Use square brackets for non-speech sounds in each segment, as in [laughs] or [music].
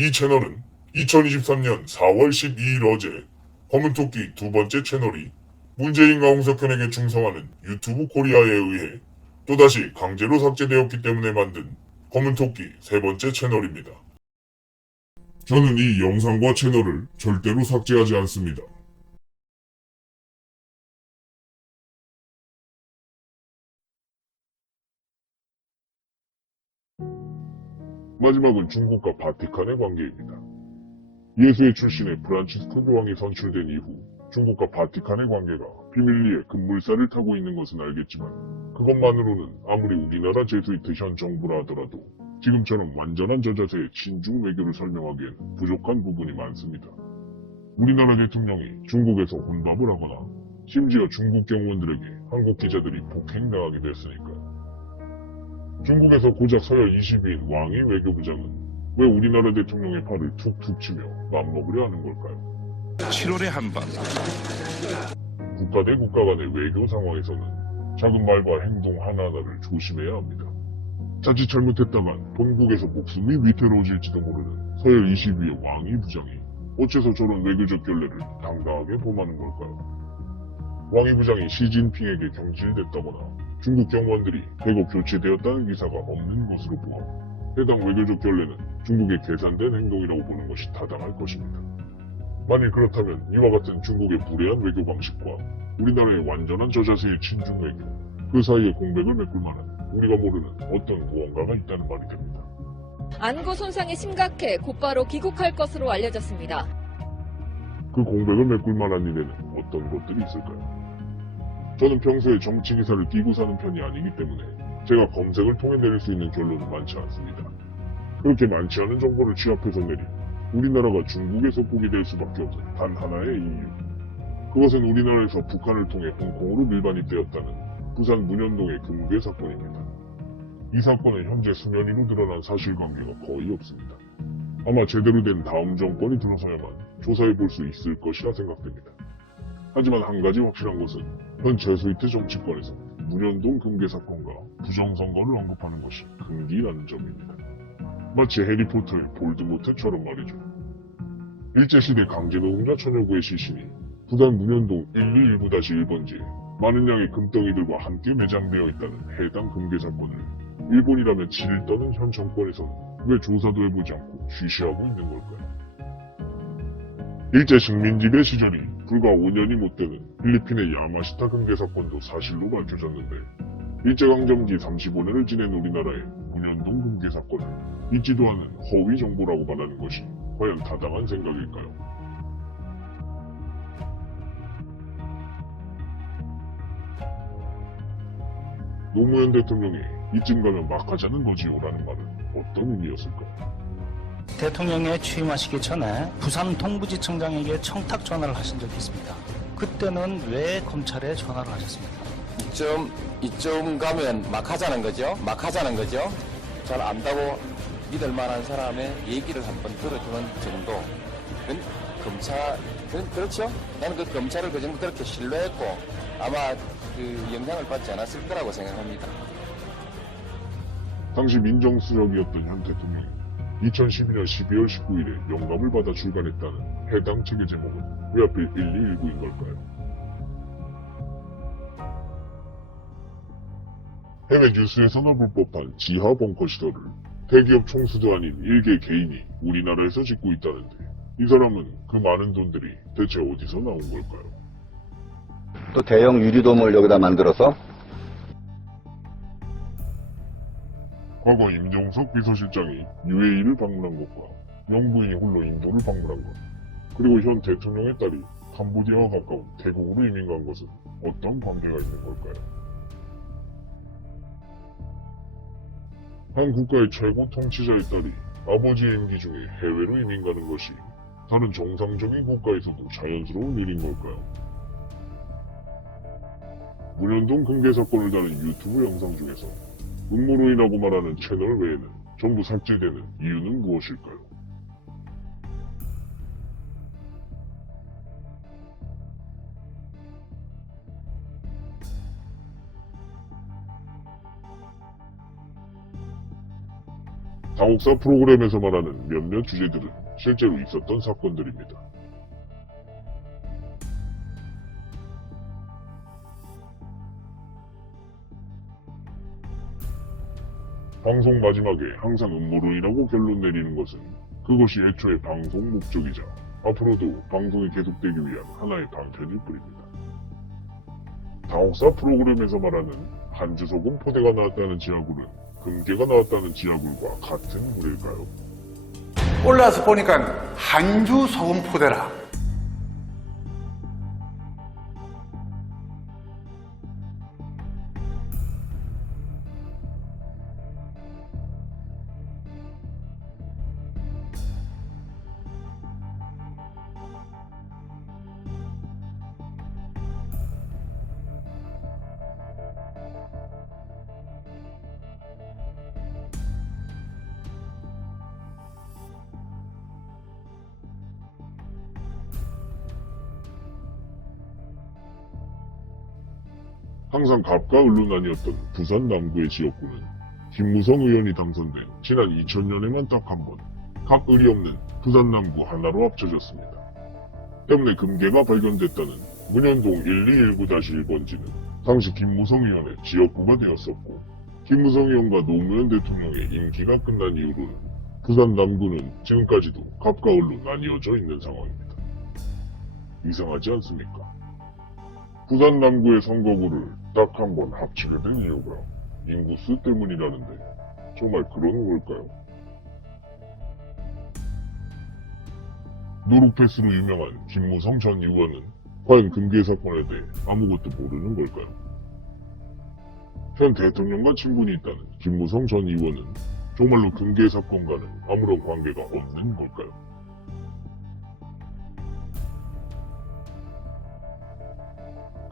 이 채널은 2023년 4월 12일 어제 검은토끼 두 번째 채널이 문재인과 홍석현에게 충성하는 유튜브 코리아에 의해 또다시 강제로 삭제되었기 때문에 만든 검은토끼 세 번째 채널입니다. 저는 이 영상과 채널을 절대로 삭제하지 않습니다. 마지막은 중국과 바티칸의 관계입니다. 예수의 출신의 프란치스코 교황이 선출된 이후 중국과 바티칸의 관계가 비밀리에 급물살을 타고 있는 것은 알겠지만 그것만으로는 아무리 우리나라 제수이트 현 정부라 하더라도 지금처럼 완전한 저자세의 친중 외교를 설명하기에는 부족한 부분이 많습니다. 우리나라 대통령이 중국에서 혼밥을 하거나 심지어 중국 경호원들에게 한국 기자들이 폭행당하게 됐으니까요. 중국에서 고작 서열 20위인 왕이 외교부장은 왜 우리나라 대통령의 팔을 툭툭 치며 맘먹으려 하는 걸까요? 7월의 한밤 국가 대 국가 간의 외교 상황에서는 작은 말과 행동 하나하나를 조심해야 합니다. 자칫 잘못했다간 본국에서 목숨이 위태로워질지도 모르는 서열 22의 왕이 부장이 어째서 저런 외교적 결례를 당당하게 범하는 걸까요? 왕이 부장이 시진핑에게 경질됐다거나 중국 경호원들이 대거 교체되었다는 기사가 없는 것으로 보아 해당 외교적 결례는 중국의 계산된 행동이라고 보는 것이 타당할 것입니다. 만일 그렇다면 이와 같은 중국의 무례한 외교 방식과 우리나라의 완전한 저자세의 친중 외교, 그 사이에 공백을 메꿀 만한 우리가 모르는 어떤 무언가가 있다는 말이 됩니다. 안구 손상이 심각해 곧바로 귀국할 것으로 알려졌습니다. 그 공백을 메꿀 만한 일에는 어떤 것들이 있을까요? 저는 평소에 정치 기사를 띄고 사는 편이 아니기 때문에 제가 검색을 통해 내릴 수 있는 결론은 많지 않습니다. 그렇게 많지 않은 정보를 취합해서 내린 우리나라가 중국에서 보게 될 수밖에 없는 단 하나의 이유. 그것은 우리나라에서 북한을 통해 홍콩으로 밀반입되었다는 부산 문현동의 금괴 사건입니다. 이 사건은 현재 수년이로 드러난 사실관계가 거의 없습니다. 아마 제대로 된 다음 정권이 들어서야만 조사해 볼 수 있을 것이라 생각됩니다. 하지만 한 가지 확실한 것은 현 제스위트 정치권에서 문현동 금괴 사건과 부정선거를 언급하는 것이 금기라는 점입니다. 마치 해리포터의 볼드모트처럼 말이죠. 일제시대 강제노동자 천여구의 시신이 부산 문현동 1219-1번지에 많은 양의 금덩이들과 함께 매장되어 있다는 해당 금괴 사건을 일본이라면 지를 떠는 현 정권에서는 왜 조사도 해보지 않고 쉬쉬하고 있는 걸까요? 일제 식민지배 시절이 불과 5년이 못 되는 필리핀의 야마시타 금괴 사건도 사실로 밝혀졌는데 일제강점기 35년을 지낸 우리나라의 문현동 금괴 사건을 있지도 않은 허위 정보라고 말하는 것이 과연 타당한 생각일까요? 노무현 대통령이 이쯤 가면 막 하자는 거지요 라는 말은 어떤 의미였을까요? 대통령에 취임하시기 전에 부산 동부지청장에게 청탁 전화를 하신 적이 있습니다. 그때는 왜 검찰에 전화를 하셨습니까? 이쯤 이쯤 가면 막 하자는 거죠. 막 하자는 거죠. 잘 안다고 믿을 만한 사람의 얘기를 한번 들어주는 정도. 그건 검찰 그 그렇죠. 나는 그 검찰을 그 정도 그렇게 신뢰했고 아마 그 영향을 받지 않았을 거라고 생각합니다. 당시 민정수석이었던 현 대통령이 2012년 12월 19일에 영감을 받아 출간했다는 해당 책의 제목은 왜 하필 1219인 걸까요? 해외 뉴스에서나 볼 법한 지하 벙커 시설을 대기업 총수도 아닌 일개 개인이 우리나라에서 짓고 있다는데 이 사람은 그 많은 돈들이 대체 어디서 나온 걸까요? 또 대형 유리돔을 여기다 만들어서 과거 임종석 비서실장이 UAE를 방문한 것과 영부인이 홀로 인도를 방문한 것, 그리고 현 대통령의 딸이 캄보디아와 가까운 태국으로 이민 간 것은 어떤 관계가 있는 걸까요? 한 국가의 최고 통치자의 딸이 아버지의 임기 중에 해외로 이민 가는 것이 다른 정상적인 국가에서도 자연스러운 일인 걸까요? 문현동 금괴 사건을 다룬 유튜브 영상 중에서 음모론이라고 말하는 채널 외에는 전부 삭제되는 이유는 무엇일까요? 당혹사 프로그램에서 말하는 몇몇 주제들은 실제로 있었던 사건들입니다. 방송 마지막에 항상 음모론이라고 결론 내리는 것은 그것이 애초에 방송 목적이자 앞으로도 방송이 계속되기 위한 하나의 단편일 뿐입니다. 당혹사 프로그램에서 말하는 한주소금 포대가 나왔다는 지하굴은 금괴가 나왔다는 지하굴과 같은 굴일까요? 올라서 보니까 한주 소금 포대라. 항상 갑과 을론아니었던 부산 남구의 지역구는 김무성 의원이 당선된 지난 2000년에만 딱 한번 갑을이 없는 부산 남구 하나로 합쳐졌습니다. 때문에 금괴가 발견됐다는 문현동 1219-1번지는 당시 김무성 의원의 지역구가 되었었고 김무성 의원과 노무현 대통령의 임기가 끝난 이후로는 부산 남구는 지금까지도 갑과 을로 나뉘어져 있는 상황입니다. 이상하지 않습니까? 부산 남구의 선거구를 딱 한 번 합치게 된 이유가 인구수 때문이라는데 정말 그런 걸까요? 노루패스로 유명한 김무성 전 의원은 과연 금괴 사건에 대해 아무것도 모르는 걸까요? 현 대통령과 친분이 있다는 김무성 전 의원은 정말로 금괴 사건과는 아무런 관계가 없는 걸까요?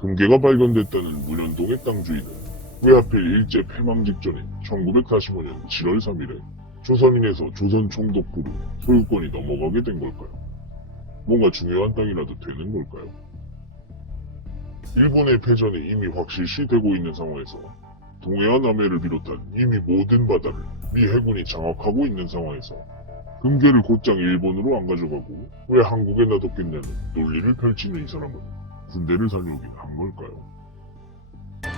금괴가 발견됐다는 문현동의 땅 주인은 왜 하필 일제 폐망 직전인 1945년 7월 3일에 조선인에서 조선 총독부로 소유권이 넘어가게 된 걸까요? 뭔가 중요한 땅이라도 되는 걸까요? 일본의 패전이 이미 확실시 되고 있는 상황에서 동해안 남해를 비롯한 이미 모든 바다를 미 해군이 장악하고 있는 상황에서 금괴를 곧장 일본으로 안 가져가고 왜 한국에 놔뒀겠냐는 논리를 펼치는 이 사람은 군대를 다녀오긴 한 걸까요?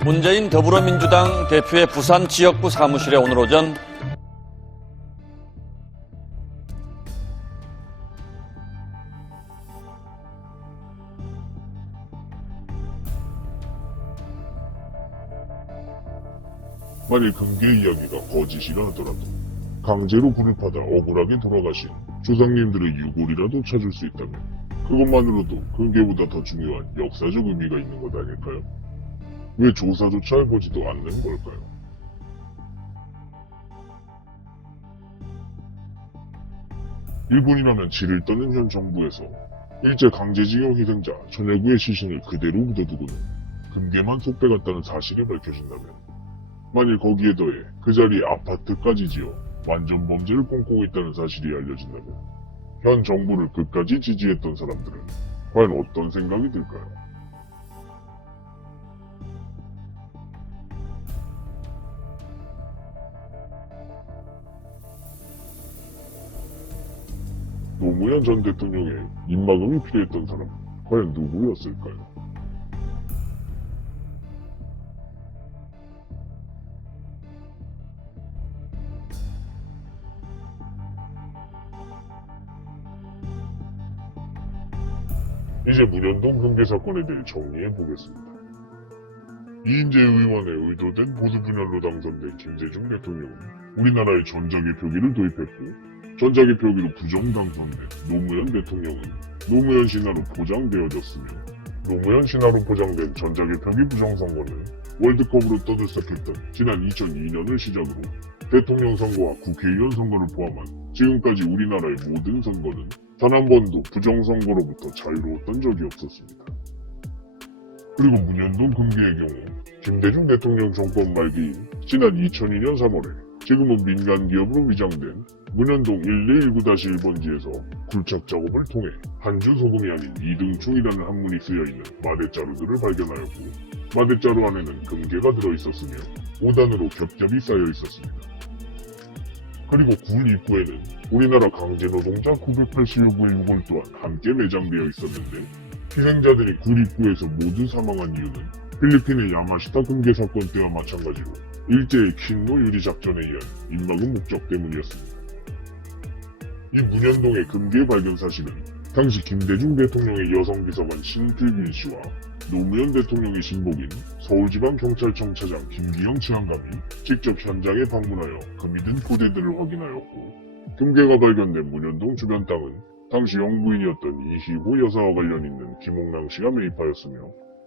문재인 더불어민주당 대표의 부산 지역구 사무실에 오늘 오전 만일 금괴 이야기가 거짓이라 하더라도 강제로 받아 억울하게 돌아가신 조상님들의 유골이라도 찾을 수 있다면 그것만으로도 금괴보다 더 중요한 역사적 의미가 있는 것 아닐까요? 왜 조사조차 해보지도 않는 걸까요? 일본이라면 지를 떠는 현 정부에서 일제 강제징용 희생자 전해구의 시신을 그대로 묻어두고는 금괴만 속배갔다는 사실이 밝혀진다면 만일 거기에 더해 그 자리에 아파트까지 지어 완전 범죄를 꿈꾸고 있다는 사실이 알려진다면 현 정부를 끝까지 지지했던 사람들은 과연 어떤 생각이 들까요? 노무현 전 대통령의 입막음이 필요했던 사람은 과연 누구였을까요? 이제 문현동 금괴 사건에 대해 정리해 보겠습니다. 이인재 의원의 의도된 보수 분열로 당선된 김대중 대통령은 우리나라에 전자개 표기를 도입했고 전자개 표기로 부정 당선된 노무현 대통령은 노무현 신화로 보장되어졌으며 노무현 신화로 보장된 전자개 표기 부정 선거는 월드컵으로 떠들썩했던 지난 2002년을 시작으로 대통령 선거와 국회의원 선거를 포함한 지금까지 우리나라의 모든 선거는 단 한 번도 부정선거로부터 자유로웠던 적이 없었습니다. 그리고 문현동 금괴의 경우 김대중 대통령 정권 말기 지난 2002년 3월에 지금은 민간 기업으로 위장된 문현동 1219-1번지에서 굴착 작업을 통해 한주 소금이 아닌 이등충이라는 한문이 쓰여 있는 마대자루들을 발견하였고 마대자루 안에는 금괴가 들어 있었으며 5단으로 겹겹이 쌓여 있었습니다. 그리고 굴 입구에는 우리나라 강제노동자 980여 구의 유골 또한 함께 매장되어 있었는데 희생자들이 굴 입구에서 모두 사망한 이유는 필리핀의 야마시타 금괴 사건 때와 마찬가지로 일제의 킨노 유리 작전에 의한 입막음 목적 때문이었습니다. 이 문현동의 금괴 발견 사실은 당시 김대중 대통령의 여성 비서관 신필빈 씨와 노무현 대통령의 신복인 서울지방경찰청 차장 김기영 치안감이 직접 현장에 방문하여 금이 든 포대들을 확인하였고 금괴가 발견된 문현동 주변 땅은 당시 영부인이었던 이희호 여사와 관련 있는 김홍랑 씨가 매입하였으며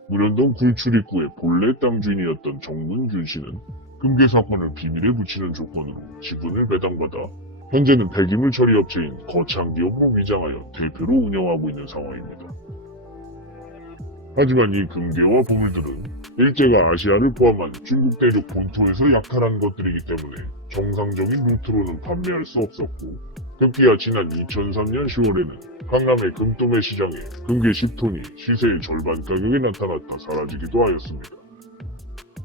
문현동 굴출입구의 본래 땅 주인이었던 정문균 씨는 금괴 사건을 비밀에 붙이는 조건으로 지분을 배당받아 현재는 폐기물 처리 업체인 거창기업으로 위장하여 대표로 운영하고 있는 상황입니다. 하지만 이 금괴와 보물들은 일제가 아시아를 포함한 중국 대륙 본토에서 약탈한 것들이기 때문에 정상적인 루트로는 판매할 수 없었고 급기야 지난 2003년 10월에는 강남의 금도매 시장에 금괴 10톤이 시세의 절반 가격에 나타났다 사라지기도 하였습니다.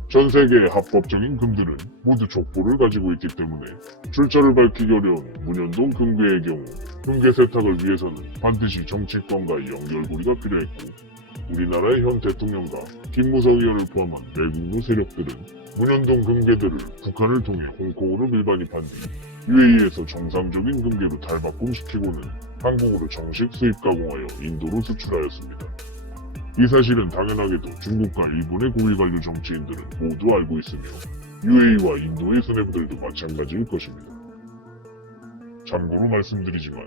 전 세계의 합법적인 금들은 모두 족보를 가지고 있기 때문에 출처를 밝히기 어려운 문현동 금괴의 경우 금괴 세탁을 위해서는 반드시 정치권과의 연결고리가 필요했고 우리나라의 현 대통령과 김무성 의원을 포함한 외국무 세력들은 문현동 금괴들을 북한을 통해 홍콩으로 밀반입한 뒤 UAE에서 정상적인 금괴로 탈바꿈시키고는 한국으로 정식 수입 가공하여 인도로 수출하였습니다. 이 사실은 당연하게도 중국과 일본의 고위 관료 정치인들은 모두 알고 있으며 UAE와 인도의 수뇌부들도 마찬가지일 것입니다. 참고로 말씀드리지만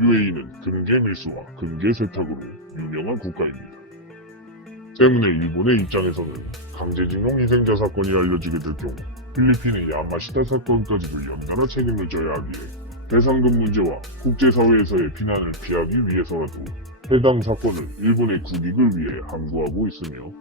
UAE는 금괴 밀수와 금괴 세탁으로 유명한 국가입니다. 때문에 일본의 입장에서는 강제징용 희생자 사건이 알려지게 될 경우 필리핀의 야마시타 사건까지도 연달아 책임을 져야 하기에 배상금 문제와 국제사회에서의 비난을 피하기 위해서라도 해당 사건을 일본의 국익을 위해 항구하고 있으며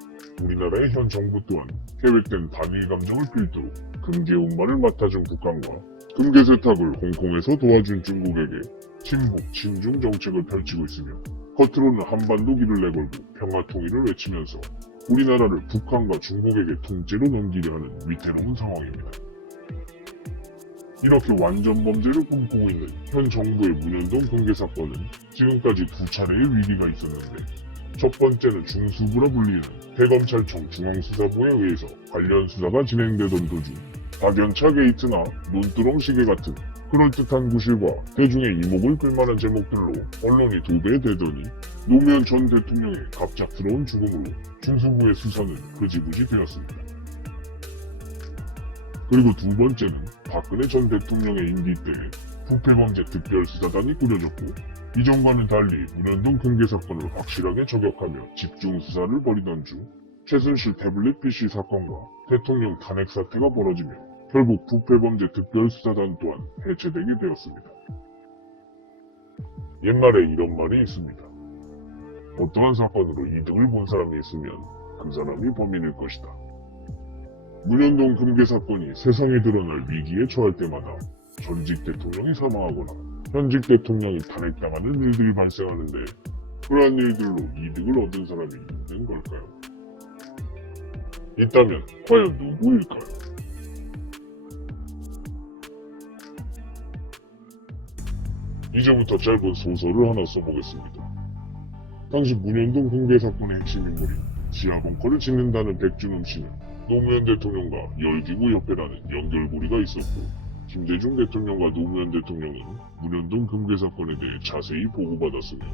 우리나라의 현 정부 또한 계획된 반일 감정을 필두로 금괴 운반을 맡아준 북한과 금괴 세탁을 홍콩에서 도와준 중국에게 친북, 친중 정책을 펼치고 있으며 겉으로는 한반도 길을 내걸고 평화 통일을 외치면서 우리나라를 북한과 중국에게 통째로 넘기려 하는 위태로운 상황입니다. 이렇게 완전 범죄를 꿈꾸고 있는 현 정부의 문현동 금괴 사건은 지금까지 두 차례의 위기가 있었는데 첫 번째는 중수부라 불리는 대검찰청 중앙수사부에 의해서 관련 수사가 진행되던 도중 박연차 게이트나 논두렁 시계 같은 그럴듯한 구실과 대중의 이목을 끌만한 제목들로 언론이 도배되더니 노무현 전 대통령의 갑작스러운 죽음으로 중수부의 수사는 흐지부지 되었습니다. 그리고 두 번째는 박근혜 전 대통령의 임기 때에 부패범죄 특별수사단이 꾸려졌고 이전과는 달리 문현동 금괴 사건을 확실하게 저격하며 집중 수사를 벌이던 중 최순실 태블릿 PC 사건과 대통령 탄핵 사태가 벌어지며 결국 부패범죄 특별수사단 또한 해체되게 되었습니다. 옛말에 이런 말이 있습니다. 어떠한 사건으로 이득을 본 사람이 있으면 그 사람이 범인일 것이다. 문현동 금괴 사건이 세상에 드러날 위기에 처할 때마다 전직 대통령이 사망하거나 현직 대통령이 탄핵당하는 일들이 발생하는데 그러한 일들로 이득을 얻은 사람이 있는 걸까요? 있다면 과연 누구일까요? 이제부터 짧은 소설을 하나 써보겠습니다. 당시 문현동 금괴 사건의 핵심 인물인 지하 벙커를 짓는다는 백준흠 씨는 노무현 대통령과 열기구 협회라는 연결고리가 있었고 김대중 대통령과 노무현 대통령은 문현동 금괴 사건에 대해 자세히 보고받았으며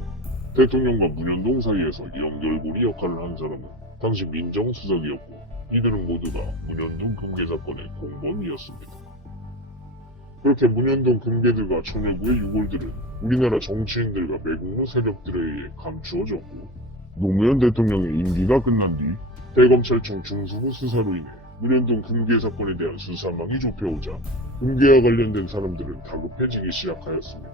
대통령과 문현동 사이에서 연결고리 역할을 한 사람은 당시 민정수석이었고 이들은 모두가 문현동 금괴 사건의 공범이었습니다. 그렇게 문현동 금괴들과 천여구의 유골들은 우리나라 정치인들과 매국노 세력들에 의해 감추어졌고 노무현 대통령의 임기가 끝난 뒤 대검찰청 중수부 수사로 인해 문현동 금괴 사건에 대한 수사망이 좁혀오자 금괴와 관련된 사람들은 다급해지기 시작하였습니다.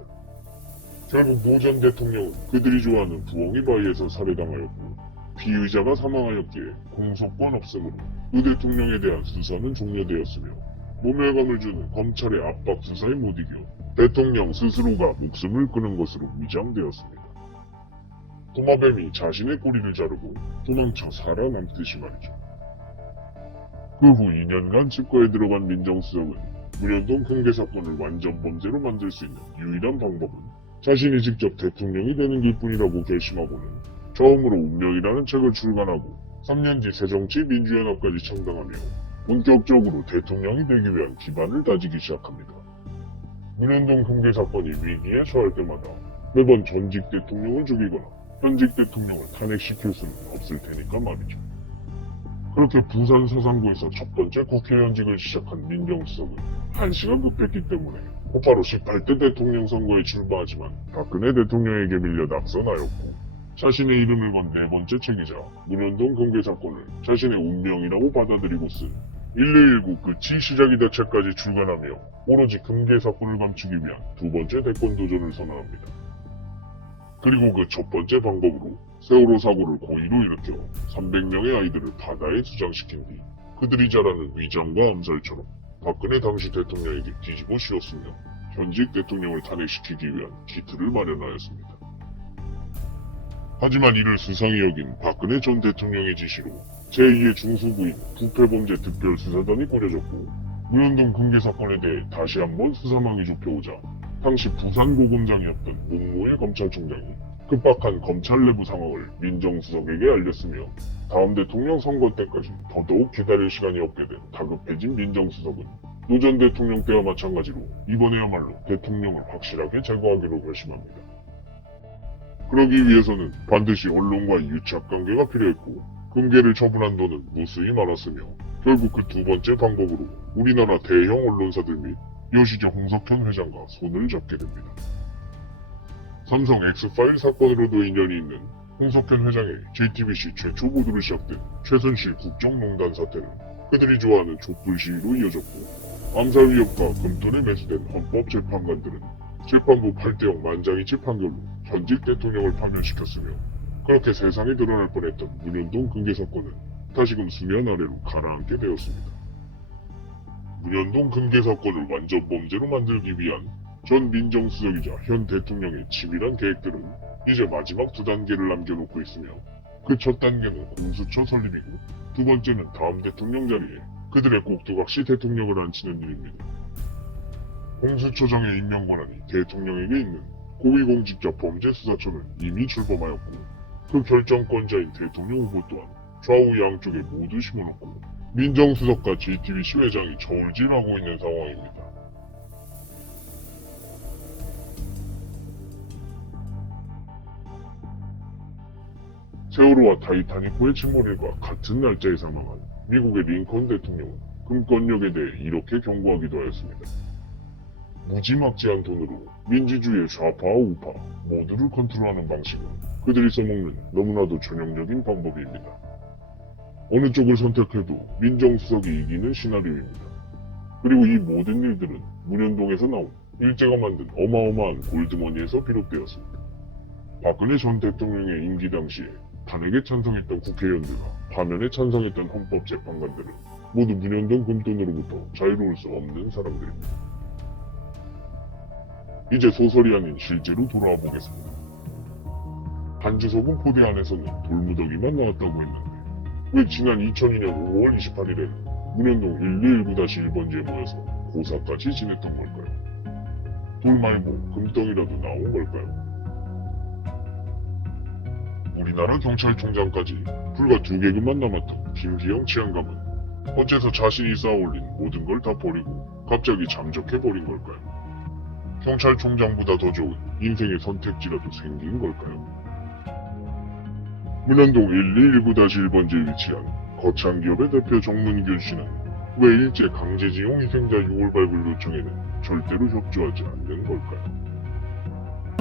결국 노 전 대통령은 그들이 좋아하는 부엉이 바위에서 살해당하였고 피의자가 사망하였기에 공소권 없음으로 노 대통령에 대한 수사는 종료되었으며 모멸감을 주는 검찰의 압박 수사에 못 이겨 대통령 스스로가 목숨을 끊은 것으로 위장되었습니다. 도마뱀이 자신의 꼬리를 자르고 도망쳐 살아남듯이 말이죠. 그 후 2년간 집거에 들어간 민정수석은 문현동 금괴 사건을 완전 범죄로 만들 수 있는 유일한 방법은 자신이 직접 대통령이 되는 길뿐이라고 결심하고는 처음으로 운명이라는 책을 출간하고 3년 뒤 새정치 민주연합까지 창당하며 본격적으로 대통령이 되기 위한 기반을 다지기 시작합니다. 문현동 금괴 사건이 위기에 처할 때마다 매번 전직 대통령을 죽이거나 현직 대통령을 탄핵시킬 수는 없을 테니까 말이죠. 그렇게 부산 서산구에서 첫 번째 국회의원직을 시작한 민정수석은 한 시간도 뺐기 때문에 곧바로 18대 대통령 선거에 출마하지만 박근혜 대통령에게 밀려 낙선하였고 자신의 이름을 건 네 번째 책이자 문현동 금괴 사건을 자신의 운명이라고 받아들이고 쓴 1219 끝이 시작이다 책까지 출간하며 오로지 금괴 사건을 감추기 위한 두 번째 대권 도전을 선언합니다. 그리고 그 첫 번째 방법으로 세월호 사고를 고의로 일으켜 300명의 아이들을 바다에 수장시킨 뒤 그들이 자라는 위장과 암살처럼 박근혜 당시 대통령에게 뒤집어 씌웠으며 현직 대통령을 탄핵시키기 위한 기틀을 마련하였습니다. 하지만 이를 수상히 여긴 박근혜 전 대통령의 지시로 제2의 중수부인 부패범죄 특별수사단이 꾸려졌고 무현동 금괴 사건에 대해 다시 한번 수사망이 좁혀오자 당시 부산고검장이었던 문무일 검찰총장이 급박한 검찰 내부 상황을 민정수석에게 알렸으며 다음 대통령 선거 때까지 더더욱 기다릴 시간이 없게 된 다급해진 민정수석은 노 전 대통령 때와 마찬가지로 이번에야말로 대통령을 확실하게 제거하기로 결심합니다. 그러기 위해서는 반드시 언론과의 유착 관계가 필요했고 금괴를 처분한 돈은 무수히 많았으며 결국 그 두 번째 방법으로 우리나라 대형 언론사들 및 여시저 홍석현 회장과 손을 잡게 됩니다. 삼성 엑스파일 사건으로도 인연이 있는 홍석현 회장의 JTBC 최초 보도로 시작된 최순실 국정농단 사태는 그들이 좋아하는 촛불 시위로 이어졌고 암살 위협과 금돈에 매수된 헌법재판관들은 재판부 8대0 만장일치 판결로 현직 대통령을 파면시켰으며 그렇게 세상에 드러날 뻔했던 문현동 금괴 사건은 다시금 수면 아래로 가라앉게 되었습니다. 문현동 금괴 사건을 완전 범죄로 만들기 위한 전 민정수석이자 현 대통령의 치밀한 계획들은 이제 마지막 두 단계를 남겨놓고 있으며 그 첫 단계는 공수처 설립이고 두 번째는 다음 대통령 자리에 그들의 꼭두각시 대통령을 앉히는 일입니다. 공수처장의 임명 권한이 대통령에게 있는 고위공직자 범죄수사처는 이미 출범하였고 그 결정권자인 대통령 후보 또한 좌우 양쪽에 모두 심어놓고 민정수석과 JTBC 회장이 저울질하고 있는 상황입니다. 세월호와 타이타닉호의 침몰일과 같은 날짜에 사망한 미국의 링컨 대통령은 금권력에 대해 이렇게 경고하기도 하였습니다. 무지막지한 돈으로 민주주의의 좌파와 우파 모두를 컨트롤하는 방식은 그들이 써먹는 너무나도 전형적인 방법입니다. 어느 쪽을 선택해도 민정수석이 이기는 시나리오입니다. 그리고 이 모든 일들은 문현동에서 나온 일제가 만든 어마어마한 골드머니에서 비롯되었습니다. 박근혜 전 대통령의 임기 당시에 탄핵에 찬성했던 국회의원들과 파면에 찬성했던 헌법재판관들은 모두 문현동 금돈으로부터 자유로울 수 없는 사람들입니다. 이제 소설이 아닌 실제로 돌아와 보겠습니다. 한주석은 포대 안에서는 돌무더기만 나왔다고 했는데 왜 지난 2002년 5월 28일에 문현동 1219-1번지에 모여서 고사까지 지냈던 걸까요? 돌 말고 금덩이라도 나온 걸까요? 우리나라 경찰총장까지 불과 두 개급만 남았던 김기영 치안감은 어째서 자신이 쌓아올린 모든 걸 다 버리고 갑자기 잠적해버린 걸까요? 경찰총장보다 더 좋은 인생의 선택지라도 생긴 걸까요? 문현동 1219-1번지에 위치한 거창기업의 대표 정문균 씨는 왜 일제 강제징용 희생자 6월 발굴 요청에는 절대로 협조하지 않는 걸까요?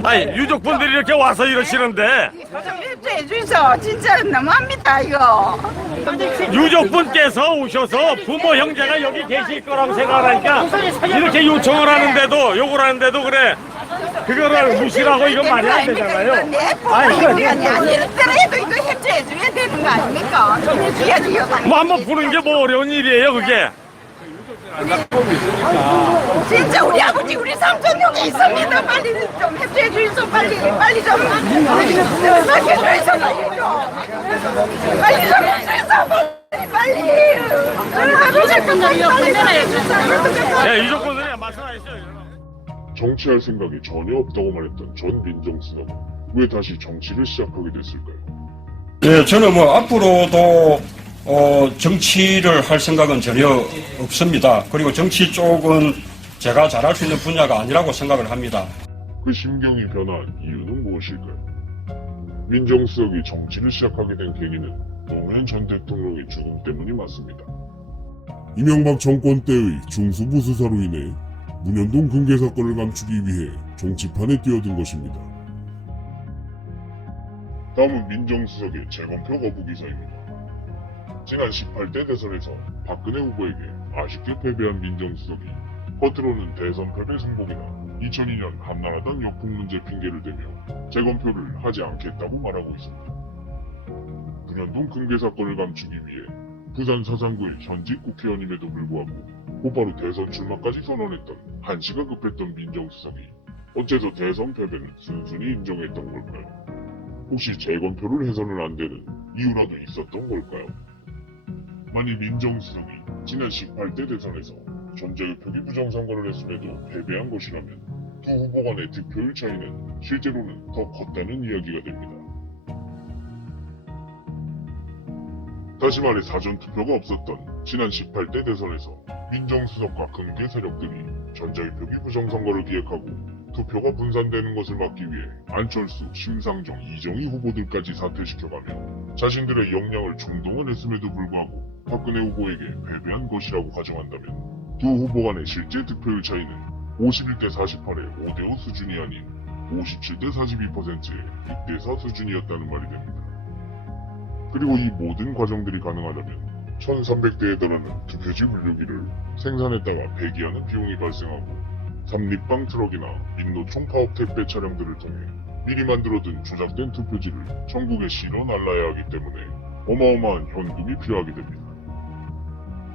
아니 유족분들이 이렇게 와서 이러시는데. 협조해 주셔 진짜 너무합니다 이거. 유족분께서 오셔서 부모 형제가 여기 계실 거라고 생각하니까 이렇게 요청을 하는데도 욕을 하는데도 그래 그거를 무시하고 이건 말이 안 되잖아요. 내 아니, 포함이 그래. 아니 아니더라도 이거 협조해 줘야 되는 거 아닙니까? 해야지 이거 뭐 한번 보는 게 뭐 어려운 일이에요 그게? 진짜 우리 아버지 우리 삼촌 여기 있습니다. 빨리 좀 협조해 주셔 빨리 빨리 좀 협조해 주셔 빨리 좀 빨리 좀 해주셔 빨리 빨리. 하루 세컨드요. 예, 이 조건들이 말씀하시죠. 정치할 생각이 전혀 없다고 말했던 전 민정수석은 왜 다시 정치를 시작하게 됐을까요? 네, 저는 뭐 앞으로도 어, 정치를 할 생각은 전혀 없습니다. 그리고 정치 쪽은 제가 잘할 수 있는 분야가 아니라고 생각을 합니다. 그 심경이 변화한 이유는 무엇일까요? 민정수석이 정치를 시작하게 된 계기는 노무현 전 대통령의 죽음 때문이 맞습니다. 이명박 정권 때의 중수부 수사로 인해 문현동 금괴 사건을 감추기 위해 정치판에 뛰어든 것입니다. 다음은 민정수석의 재검표 거부 기사입니다. 지난 18대 대선에서 박근혜 후보에게 아쉽게 패배한 민정수석이 겉으로는 대선 패배 승복이나 2002년 한나라당 역풍 문제 핑계를 대며 재검표를 하지 않겠다고 말하고 있습니다. 문현동 금괴 사건을 감추기 위해 부산 사상구의 현직 국회의원임에도 불구하고 곧바로 대선 출마까지 선언했던 한시가 급했던 민정수석이 어째서 대선 패배는 순순히 인정했던 걸까요? 혹시 재검표를 해서는 안 되는 이유라도 있었던 걸까요? 만일 민정수석이 지난 18대 대선에서 전자의 표기 부정선거를 했음에도 패배한 것이라면 두 후보 간의 득표율 차이는 실제로는 더 컸다는 이야기가 됩니다. 다시 말해 사전투표가 없었던 지난 18대 대선에서 민정수석과 금계 세력들이 전자의 표기 부정선거를 기획하고 투표가 분산되는 것을 막기 위해 안철수, 심상정, 이정희 후보들까지 사퇴시켜가며 자신들의 역량을 총동원했음에도 불구하고 박근혜 후보에게 패배한 것이라고 가정한다면 두 후보 간의 실제 득표율 차이는 51대 48의 5대5 수준이 아닌 57대 42%의 6대4 수준이었다는 말이 됩니다. 그리고 이 모든 과정들이 가능하다면 1300대에 달하는 투표지 분류기를 생산했다가 배기하는 비용이 발생하고 삼립방 트럭이나 민노 총 파업 택배 차량들을 통해 미리 만들어둔 조작된 투표지를 전국에 실어 날라야 하기 때문에 어마어마한 현금이 필요하게 됩니다.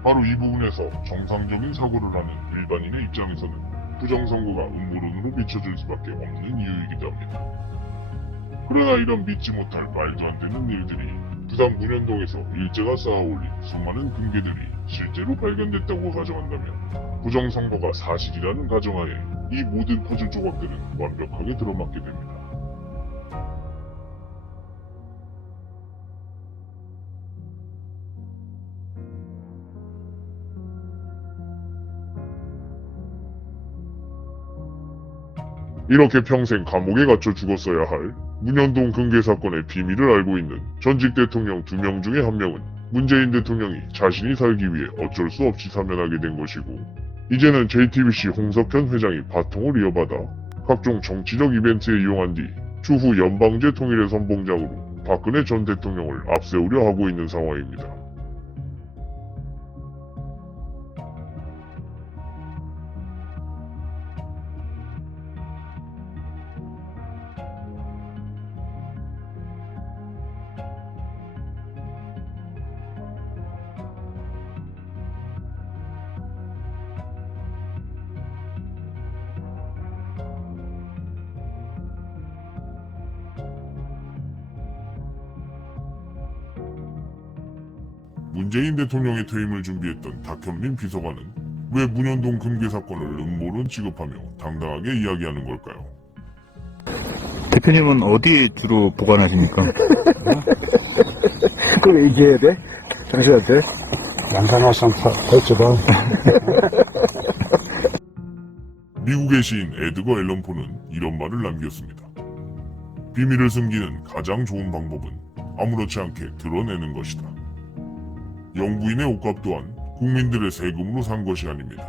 바로 이 부분에서 정상적인 사고를 하는 일반인의 입장에서는 부정선거가 음모론으로 비춰질 수밖에 없는 이유이기도 합니다. 그러나 이런 믿지 못할 말도 안 되는 일들이 부산 문현동에서 일제가 쌓아올린 수많은 금괴들이 실제로 발견됐다고 가정한다면 부정선거가 사실이라는 가정하에 이 모든 퍼즐 조각들은 완벽하게 들어맞게 됩니다. 이렇게 평생 감옥에 갇혀 죽었어야 할 문현동 금괴 사건의 비밀을 알고 있는 전직 대통령 두 명 중에 한 명은 문재인 대통령이 자신이 살기 위해 어쩔 수 없이 사면하게 된 것이고 이제는 JTBC 홍석현 회장이 바통을 이어받아 각종 정치적 이벤트에 이용한 뒤 추후 연방제 통일의 선봉장으로 박근혜 전 대통령을 앞세우려 하고 있는 상황입니다. 문재인 대통령의 퇴임을 준비했던 탁현민 비서관은 왜 문현동 금괴 사건을 음모론 취급하며 당당하게 이야기하는 걸까요? 대표님은 어디 주로 보관하십니까? [laughs] 그걸 얘기해야 돼? 당신한테? 양산화상 대주가 미국의 시인 에드거 앨런 포는 이런 말을 남겼습니다. 비밀을 숨기는 가장 좋은 방법은 아무렇지 않게 드러내는 것이다. 영부인의 옷값 또한 국민들의 세금으로 산 것이 아닙니다.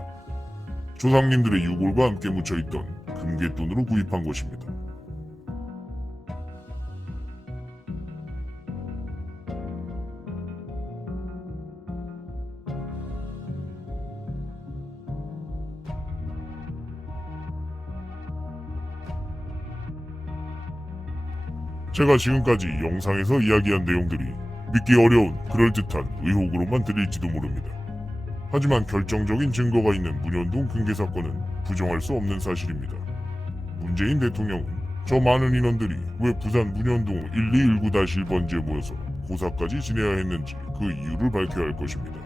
조상님들의 유골과 함께 묻혀있던 금괴돈으로 구입한 것입니다. 제가 지금까지 영상에서 이야기한 내용들이 믿기 어려운 그럴듯한 의혹으로만 들릴지도 모릅니다. 하지만 결정적인 증거가 있는 문현동 금괴 사건은 부정할 수 없는 사실입니다. 문재인 대통령은 저 많은 인원들이 왜 부산 문현동 1219-1번지에 모여서 고사까지 지내야 했는지 그 이유를 밝혀야 할 것입니다.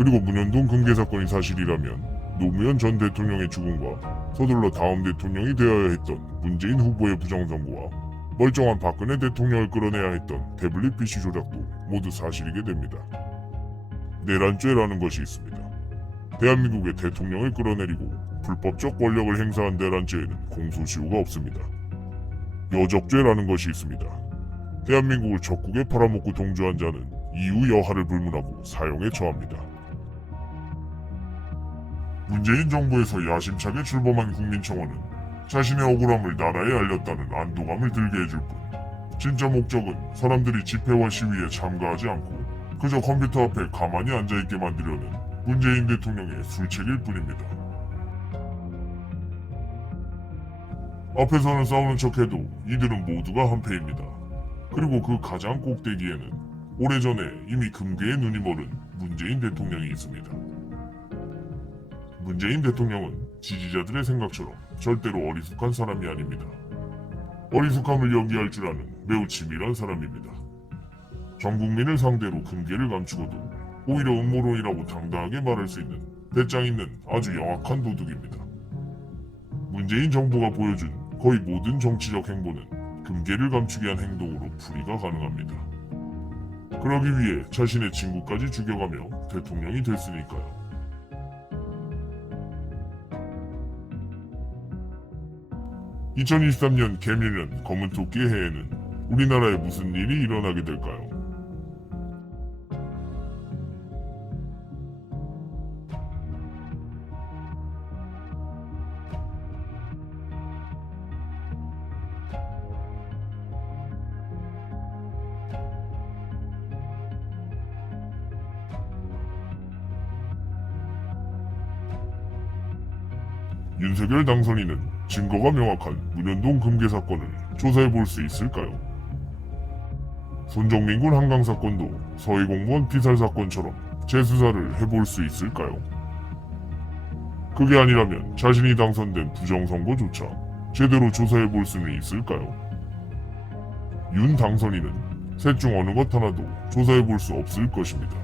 그리고 문현동 금괴 사건이 사실이라면 노무현 전 대통령의 죽음과 서둘러 다음 대통령이 되어야 했던 문재인 후보의 부정선거와 멀쩡한 박근혜 대통령을 끌어내야 했던 태블릿 PC 조작도 모두 사실이게 됩니다. 내란죄라는 것이 있습니다. 대한민국의 대통령을 끌어내리고 불법적 권력을 행사한 내란죄에는 공소시효가 없습니다. 여적죄라는 것이 있습니다. 대한민국을 적국에 팔아먹고 동조한 자는 이후 여하를 불문하고 사형에 처합니다. 문재인 정부에서 야심차게 출범한 국민청원은 자신의 억울함을 나라에 알렸다는 안도감을 들게 해줄 뿐 진짜 목적은 사람들이 집회와 시위에 참가하지 않고 그저 컴퓨터 앞에 가만히 앉아있게 만들려는 문재인 대통령의 술책일 뿐입니다. 앞에서는 싸우는 척해도 이들은 모두가 한패입니다. 그리고 그 가장 꼭대기에는 오래전에 이미 금괴의 눈이 멀은 문재인 대통령이 있습니다. 문재인 대통령은 지지자들의 생각처럼 절대로 어리숙한 사람이 아닙니다. 어리숙함을 연기할 줄 아는 매우 치밀한 사람입니다. 전 국민을 상대로 금괴를 감추고도 오히려 음모론이라고 당당하게 말할 수 있는 배짱 있는 아주 영악한 도둑입니다. 문재인 정부가 보여준 거의 모든 정치적 행보는 금괴를 감추기 위한 행동으로 풀이가 가능합니다. 그러기 위해 자신의 친구까지 죽여가며 대통령이 됐으니까요. 2023년 개묘년 검은 토끼의 해에는 우리나라에 무슨 일이 일어나게 될까요? 윤석열 당선인은 증거가 명확한 문현동 금괴 사건을 조사해 볼 수 있을까요? 손정민군 한강 사건도 서해 공무원 피살 사건처럼 재수사를 해볼 수 있을까요? 그게 아니라면 자신이 당선된 부정선거조차 제대로 조사해 볼 수는 있을까요? 윤 당선인은 셋 중 어느 것 하나도 조사해 볼 수 없을 것입니다.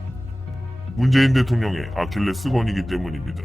문재인 대통령의 아킬레스건이기 때문입니다.